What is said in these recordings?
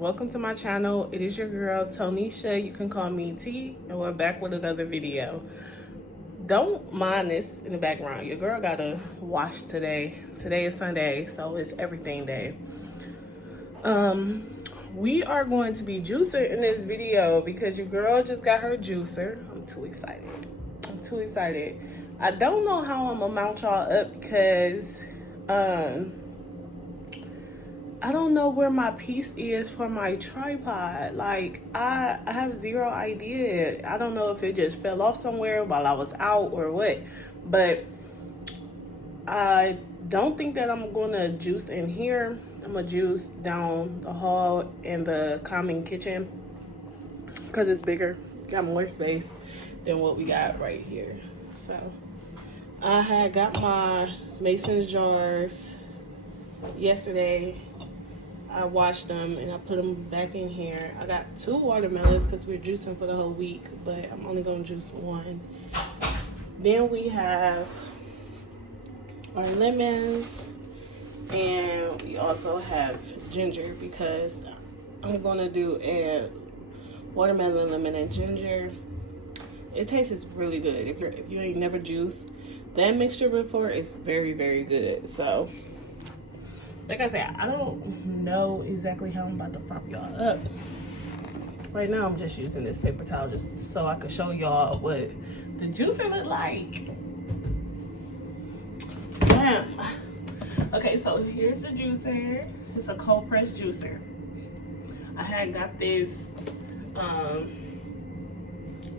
welcome to my channel. It is your girl Tonisha, you can call me T, and we're back with another video. Don't mind this in the background. Your girl gotta wash today. Today is Sunday, so it's everything day. We are going to be juicing in this video because your girl just got her juicer. I'm too excited. I don't know how I'm gonna mount y'all up because I don't know where my piece is for my tripod. Like, I have zero idea. I don't know if it just fell off somewhere while I was out or what. But I don't think that I'm gonna juice in here. I'm gonna juice down the hall in the common kitchen because it's bigger, got more space than what we got right here. So I had got my mason jars yesterday. I washed them and I put them back in here. I got 2 watermelons because we're juicing for the whole week, but I'm only gonna juice 1. Then we have our lemons, and we also have ginger because I'm gonna do a watermelon, lemon, and ginger. It tastes really good. If you ain't never juiced that mixture before, it's very, very good. So like I said, I don't know exactly how I'm about to prop y'all up. Right now, I'm just using this paper towel just so I can show y'all what the juicer look like. Damn. Okay, so here's the juicer. It's a cold press juicer. I had got this,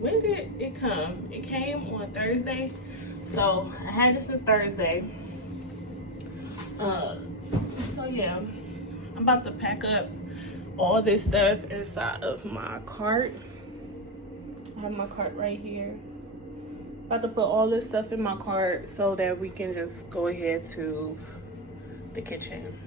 when did it come? It came on Thursday. So I had this since Thursday. So yeah, I'm about to pack up all this stuff inside of my cart. I have my cart right here. About to put all this stuff in my cart so that we can just go ahead to the kitchen.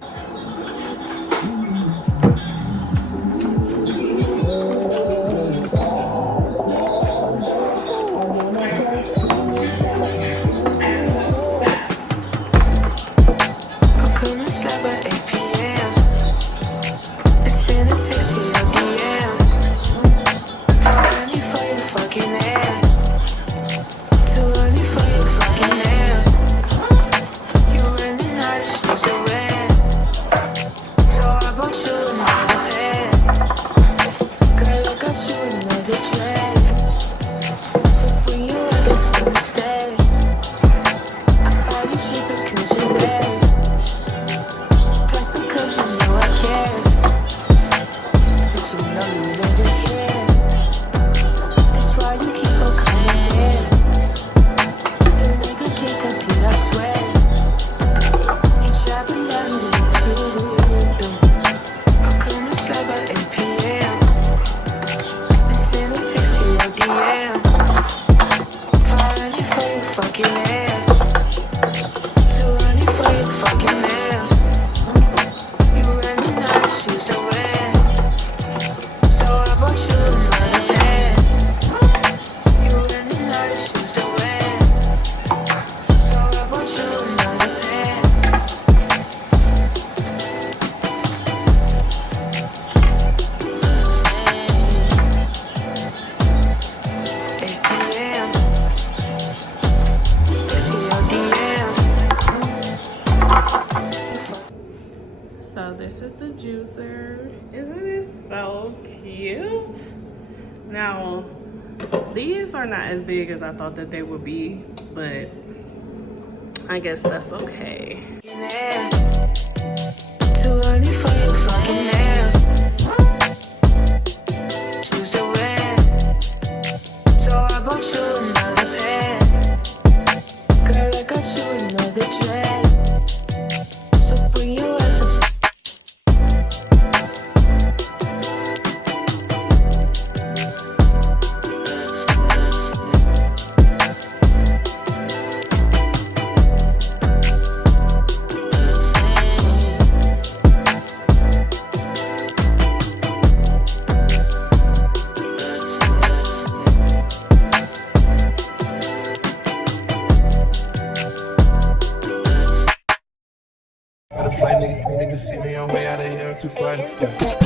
So this is the juicer. Isn't it so cute? Now, these are not as big as I thought that they would be, but I guess that's okay. Too early for your fucking nails. Choose the red. So I bought you another pair. Girl, I got you another dread. So bring your ass up. Niggas see me on way out of here too far to stop.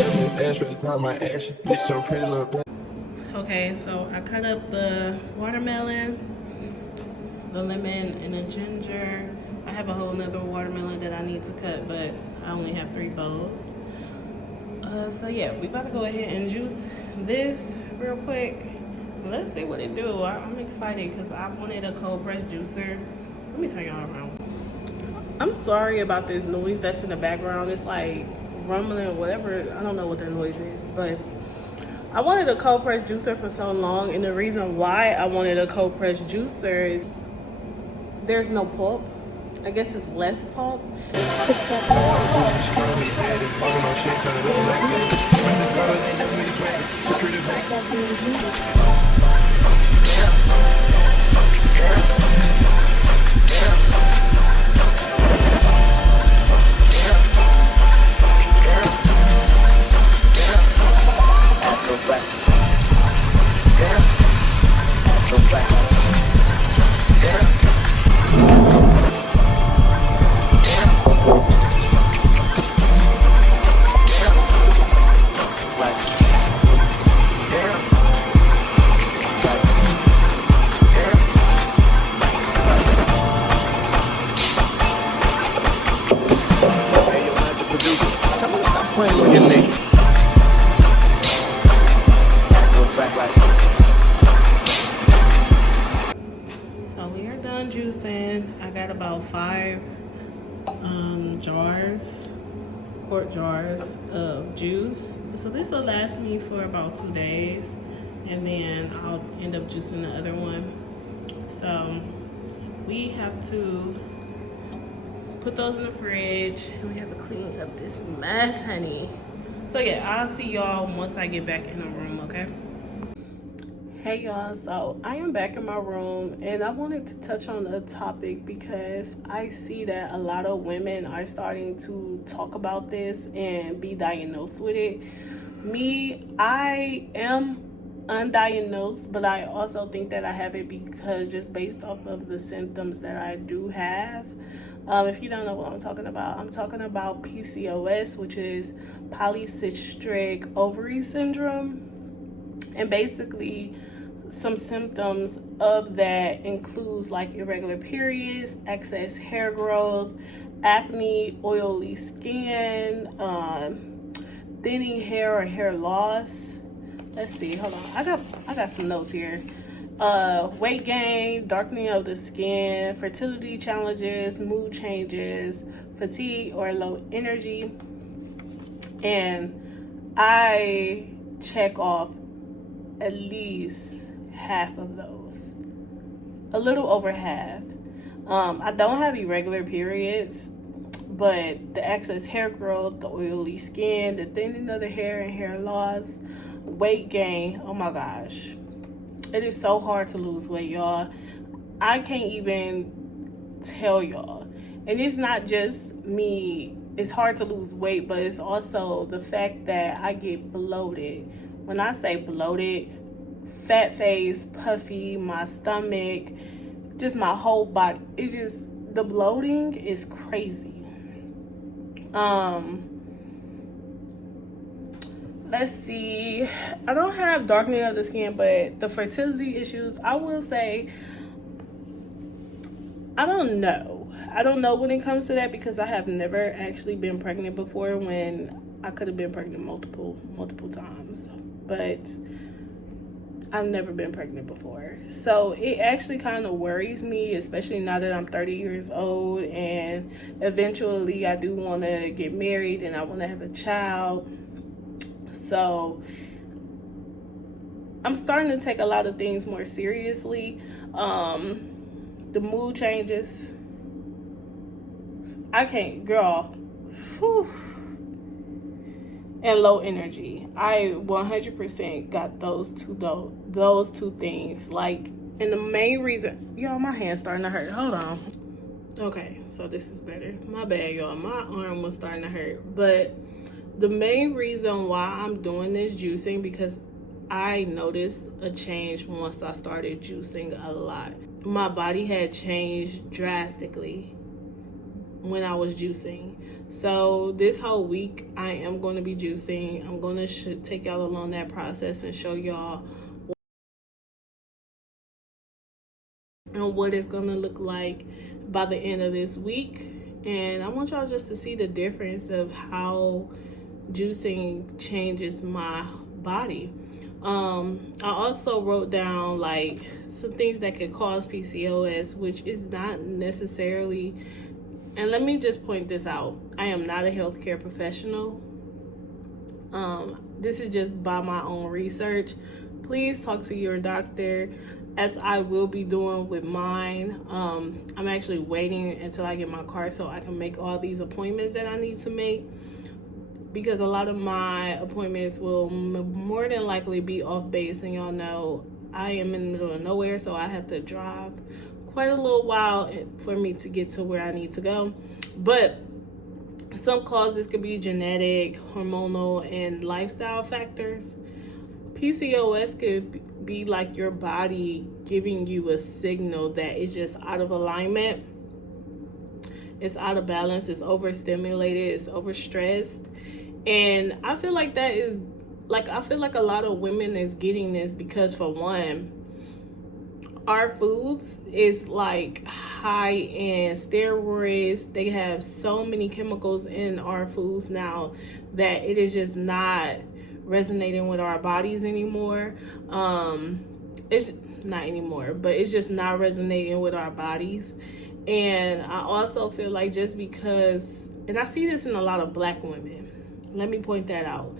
Okay, so I cut up the watermelon, the lemon, and the ginger. I have a whole nother watermelon that I need to cut, but I only have 3 bowls. So yeah, we about to go ahead and juice this real quick. Let's see what it do. I'm excited because I wanted a cold press juicer. Let me turn y'all around. I'm sorry about this noise that's in the background. It's like rumbling or whatever. I don't know what that noise is, but I wanted a cold press juicer for so long, and the reason why I wanted a cold press juicer is there's no pulp. I guess it's less pulp. So we are done juicing. I got about 5 quart jars of juice. So this will last me for about 2 days, and then I'll end up juicing the other one. So we have to put those in the fridge, and we have to clean up this mess, honey. So yeah, I'll see y'all once I get back in the room, okay? Hey y'all, so I am back in my room, and I wanted to touch on a topic because I see that a lot of women are starting to talk about this and be diagnosed with it. Me, I am undiagnosed, but I also think that I have it because just based off of the symptoms that I do have. If you don't know what I'm talking about PCOS, which is polycystic ovary syndrome. And basically, some symptoms of that includes like irregular periods, excess hair growth, acne, oily skin, thinning hair or hair loss. Let's see, hold on. I got some notes here. Weight gain, darkening of the skin, fertility challenges, mood changes, fatigue or low energy. And I check off at least half of those, a little over half. I don't have irregular periods, but the excess hair growth, the oily skin, the thinning of the hair and hair loss, weight gain, oh my gosh. It is so hard to lose weight, y'all. I can't even tell y'all. And it's not just me, it's hard to lose weight, but it's also the fact that I get bloated. When I say bloated, fat face, puffy, my stomach, just my whole body. It just, the bloating is crazy. Let's see. I don't have darkening of the skin, but the fertility issues, I will say, I don't know. I don't know when it comes to that because I have never actually been pregnant before when I could have been pregnant multiple times. But I've never been pregnant before. So it actually kind of worries me, especially now that I'm 30 years old and eventually I do want to get married and I want to have a child. So I'm starting to take a lot of things more seriously. The mood changes. I can't, girl. Whew. And low energy. I 100% got those two things. Like, and the main reason, y'all, my hand's starting to hurt. Hold on. Okay, so this is better. My bad, y'all. My arm was starting to hurt. But the main reason why I'm doing this juicing, because I noticed a change once I started juicing a lot. My body had changed drastically when I was juicing. So this whole week I am going to be juicing. I'm going to take y'all along that process and show y'all and what it's going to look like by the end of this week. And I want y'all just to see the difference of how juicing changes my body. I also wrote down like some things that could cause PCOS, which is not necessarily, and let me just point this out, I am not a healthcare professional. This is just by my own research. Please talk to your doctor, as I will be doing with mine. I'm actually waiting until I get my car so I can make all these appointments that I need to make, because a lot of my appointments will more than likely be off base, and y'all know I am in the middle of nowhere, so I have to drive quite a little while for me to get to where I need to go. But some causes could be genetic, hormonal, and lifestyle factors. PCOS could be like your body giving you a signal that it's just out of alignment, it's out of balance, it's overstimulated, it's overstressed. And I feel like that is, like, I feel like a lot of women is getting this because, for one, our foods is like high in steroids. They have so many chemicals in our foods now that it is just not resonating with our bodies anymore. It's not anymore, but it's just not resonating with our bodies. And I also feel like just because, and I see this in a lot of Black women, let me point that out.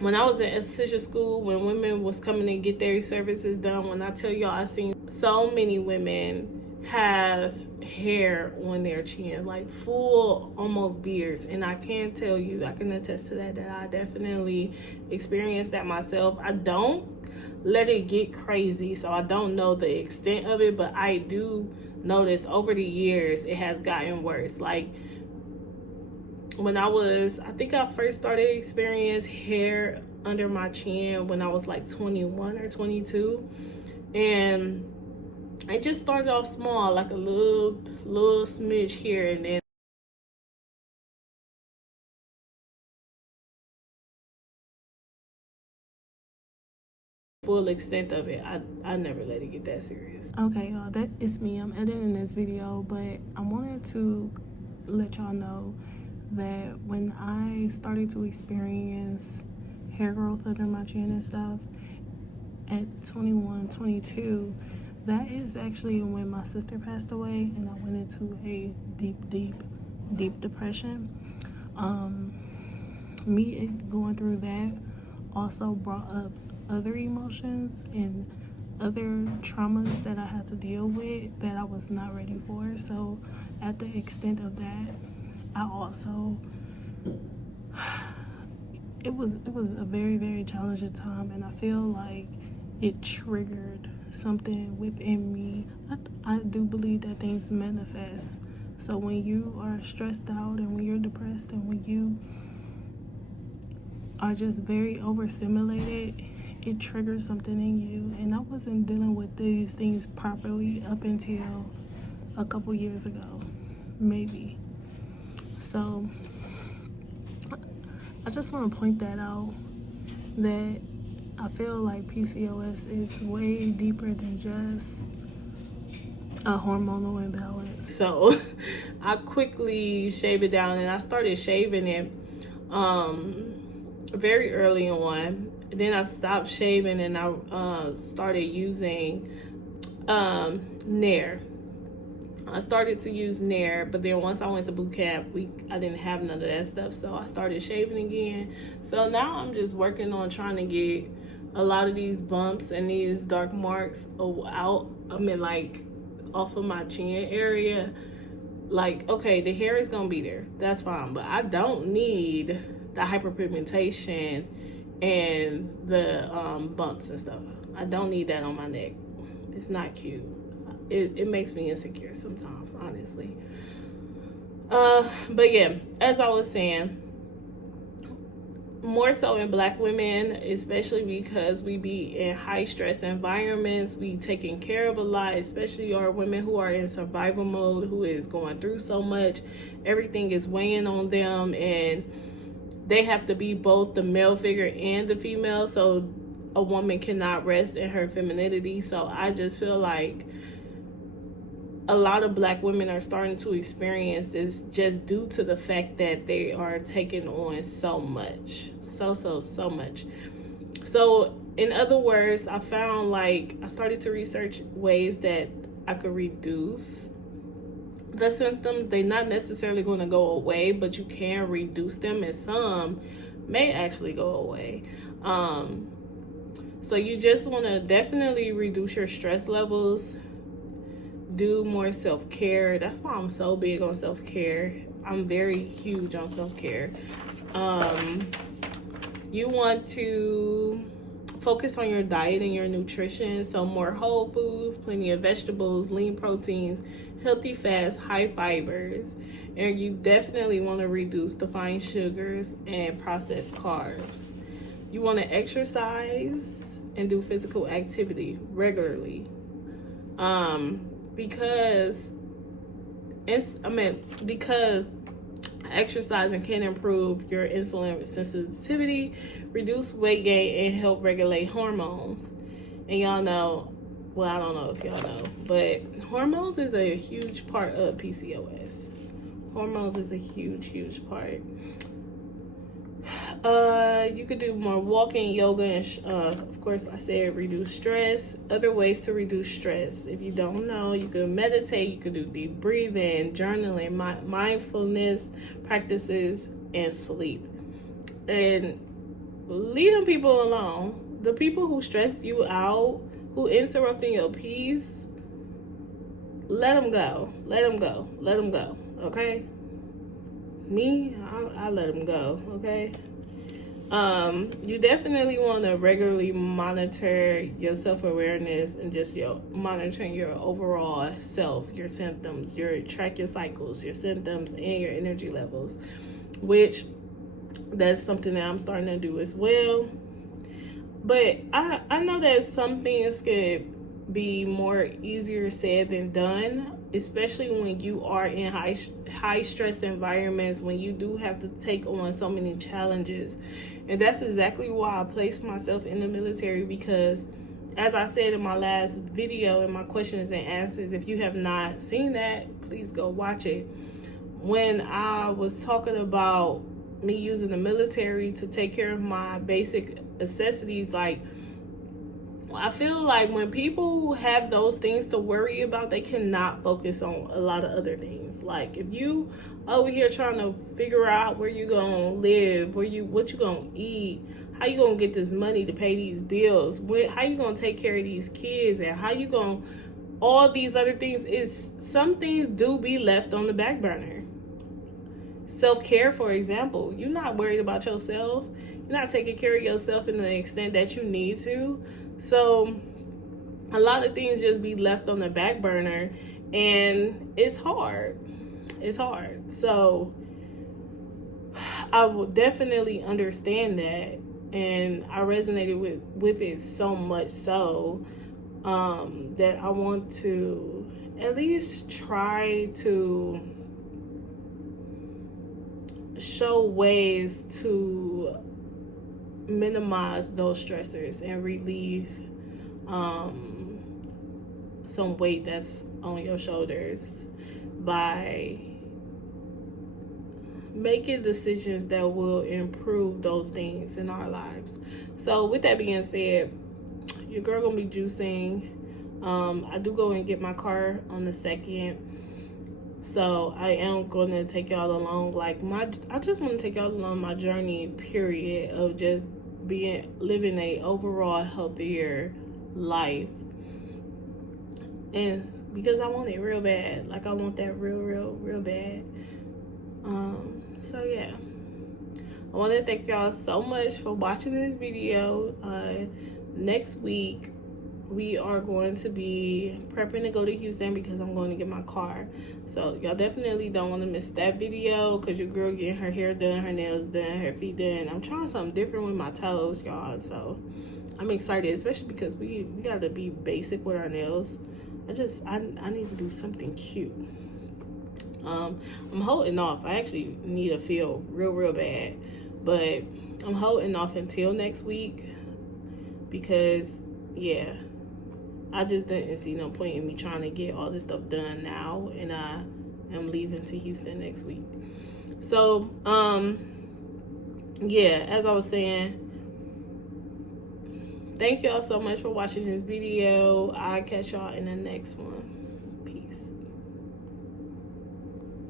When I was in esthetician school, when women was coming to get their services done, when I tell y'all, I seen so many women have hair on their chin, like full almost beards. And I can tell you, I can attest to that I definitely experienced that myself. I don't let it get crazy, so I don't know the extent of it, but I do notice over the years it has gotten worse. Like, when I think I first started experiencing hair under my chin when I was like 21 or 22. And it just started off small, like a little smidge here, and then full extent of it, I never let it get that serious. Okay, y'all, that is me. I'm editing this video, but I wanted to let y'all know that when I started to experience hair growth under my chin and stuff at 21, 22, that is actually when my sister passed away and I went into a deep depression. Me going through that also brought up other emotions and other traumas that I had to deal with that I was not ready for. So at the extent of that, I also, it was a very challenging time, and I feel like it triggered something within me. I do believe that things manifest. So when you are stressed out and when you're depressed and when you are just very overstimulated, it triggers something in you. And I wasn't dealing with these things properly up until a couple years ago, maybe. So I just want to point that out, that I feel like PCOS is way deeper than just a hormonal imbalance. So I quickly shaved it down, and I started shaving it very early on. Then I stopped shaving and I started using Nair. I started to use Nair, but then once I went to boot camp, I didn't have none of that stuff, so I started shaving again. So now I'm just working on trying to get a lot of these bumps and these dark marks out. I mean, like, off of my chin area. Like, okay, the hair is gonna be there, that's fine, but I don't need the hyperpigmentation and the bumps and stuff. I don't need that on my neck. It's not cute. It makes me insecure sometimes, honestly. But yeah, as I was saying, more so in Black women, especially because we be in high stress environments, we taking care of a lot, especially our women who are in survival mode, who is going through so much. Everything is weighing on them, and they have to be both the male figure and the female, so a woman cannot rest in her femininity. So I just feel like a lot of Black women are starting to experience this just due to the fact that they are taking on so much, so much. So in other words, I found I started to research ways that I could reduce the symptoms. They're not necessarily going to go away, but you can reduce them, and some may actually go away. So you just want to definitely reduce your stress levels. Do more self-care. That's why I'm so big on self-care. I'm very huge on self-care. You want to focus on your diet and your nutrition. So more whole foods, plenty of vegetables, lean proteins, healthy fats, high fibers. And you definitely want to reduce the fine sugars and processed carbs. You want to exercise and do physical activity regularly. Because exercising can improve your insulin sensitivity, reduce weight gain, and help regulate hormones. And y'all know, well, I don't know if y'all know, but hormones is a huge part of PCOS. Hormones is a huge part. You could do more walking, yoga, and of course I said reduce stress. Other ways to reduce stress, if you don't know, you could meditate, you could do deep breathing, journaling, mindfulness practices, and sleep. And leave them people alone. The people who stress you out, who interrupting your peace, let them go. Okay? Me, I let them go. Okay? You definitely want to regularly monitor your self-awareness and just monitoring your overall self, your symptoms, track your cycles, your symptoms, and your energy levels, which that's something that I'm starting to do as well. But I know that some things could be more easier said than done, especially when you are in high stress environments, when you do have to take on so many challenges. And that's exactly why I placed myself in the military, because as I said in my last video in my questions and answers, if you have not seen that, please go watch it. When I was talking about me using the military to take care of my basic necessities, I feel like when people have those things to worry about, they cannot focus on a lot of other things. Like if you over here trying to figure out where you gonna live, what you gonna eat, how you gonna get this money to pay these bills, how you gonna take care of these kids, and how you gonna all these other things, is some things do be left on the back burner. Self-care, for example, you're not worried about yourself. You're not taking care of yourself in the extent that you need to. So a lot of things just be left on the back burner, and it's hard. So I will definitely understand that, and I resonated with it so much so that I want to at least try to show ways to minimize those stressors and relieve some weight that's on your shoulders by making decisions that will improve those things in our lives. So with that being said, your girl gonna be juicing. I do go and get my car on the 2nd, so I am gonna take y'all along. I just want to take y'all along my journey, period, of just living a overall healthier life, and because I want it real bad. I want that real bad. So yeah, I want to thank y'all so much for watching this video. Next week we are going to be prepping to go to Houston because I'm going to get my car. So y'all definitely don't want to miss that video, because your girl getting her hair done, her nails done, her feet done. I'm trying something different with my toes, y'all. So I'm excited, especially because we got to be basic with our nails. I need to do something cute. I'm holding off. I actually need a feel real bad, but I'm holding off until next week because, yeah, I just didn't see no point in me trying to get all this stuff done now, and I am leaving to Houston next week. So, yeah, as I was saying, thank y'all so much for watching this video. I'll catch y'all in the next one.